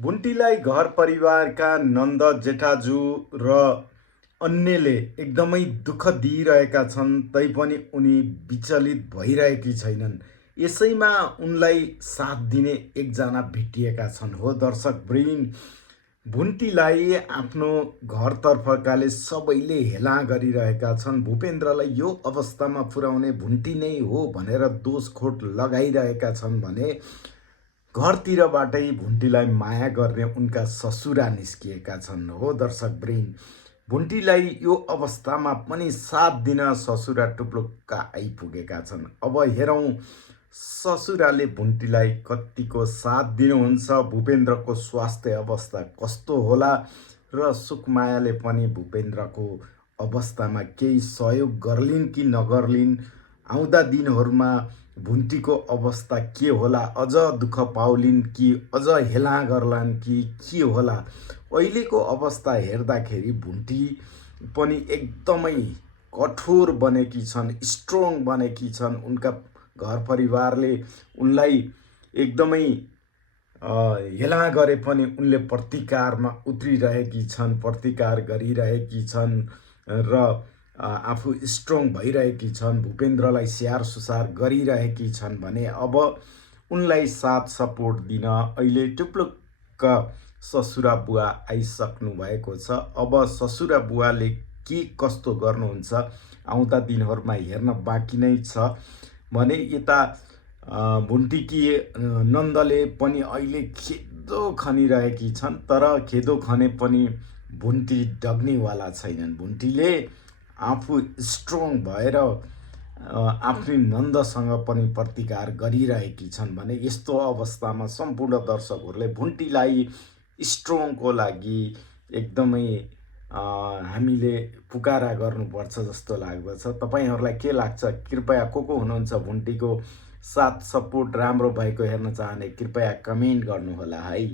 बुन्टीलाई घर परिवारका नन्द जेठाजु र अन्यले एकदमै दुःख दिइरहेका छन्, तैपनि उनी विचलित भइरहेकी छैनन्। यसैमा उनलाई साथ दिने एकजना भेटिएका छन्। हो दर्शकवृन्द, भुन्टीलाई आफ्नो घरतर्फकाले सबैले हेला गरिरहेका छन्। भूपेन्द्रलाई यो अवस्थामा पुर्याउने भुन्टी नै हो भनेर दोषखोट लगाइरहेका छन् भने घरतिरबाटै भुन्टीलाई माया गर्ने उनका ससुरा निस्किएका छन्। हो दर्शकवृन्द, भुन्टीलाई यो अवस्थामा पनि साथ दिन ससुरा टुप्लुक्क आइपुगेका छन्। अब हेरौँ ससुराले भुन्टीलाई कतिको साथ दिनुहुन्छ, भूपेन्द्रको स्वास्थ्य अवस्था कस्तो होला र सुकमायाले पनि भूपेन्द्रको अवस्थामा केही सहयोग गर्लिन् कि नगर्लिन्, आउँदा दिनहरूमा भुन्टीको अवस्था के होला, अझ दुःख पाउलिन् कि अझ हेला गर्लान् कि के होला। अहिलेको अवस्था हेर्दाखेरि भुन्टी पनि एकदमै कठोर बनेकी छन्, स्ट्रङ बनेकी छन्। उनका घर परिवारले उनलाई एकदमै हेला गरे पनि उनले प्रतिकारमा उत्रिरहेकी छन्, प्रतिकार गरिरहेकी छन् र आफू स्ट्रङ भइरहेकी छन्, भूपेन्द्रलाई स्याहार सुसार गरिरहेकी छन् भने अब उनलाई साथ सपोर्ट दिन अहिले टुप्लुक्क ससुरा बुवा आइसक्नु भएको छ। अब ससुरा बुवाले के कस्तो गर्नुहुन्छ आउँदा दिनहरूमा हेर्न बाँकी नै छ भने यता भुन्टीकी नन्दले पनि अहिले खेदो खनिरहेकी छन्, तर खेदो खने पनि भुन्टी डग्नेवाला छैनन्। भुन्टीले आफू स्ट्रङ भएर आफ्नी नन्दसँग पनि प्रतिकार गरिरहेकी छन् भने यस्तो अवस्थामा सम्पूर्ण दर्शकहरूले भुन्टीलाई स्ट्रङको लागि एकदमै हामीले पुकारा गर्नुपर्छ जस्तो लाग्दछ। तपाईँहरूलाई के लाग्छ? कृपया को हुनुहुन्छ भुन्टीको साथ सपोर्ट राम्रो भएको हेर्न चाहने कृपया कमेन्ट गर्नुहोला है।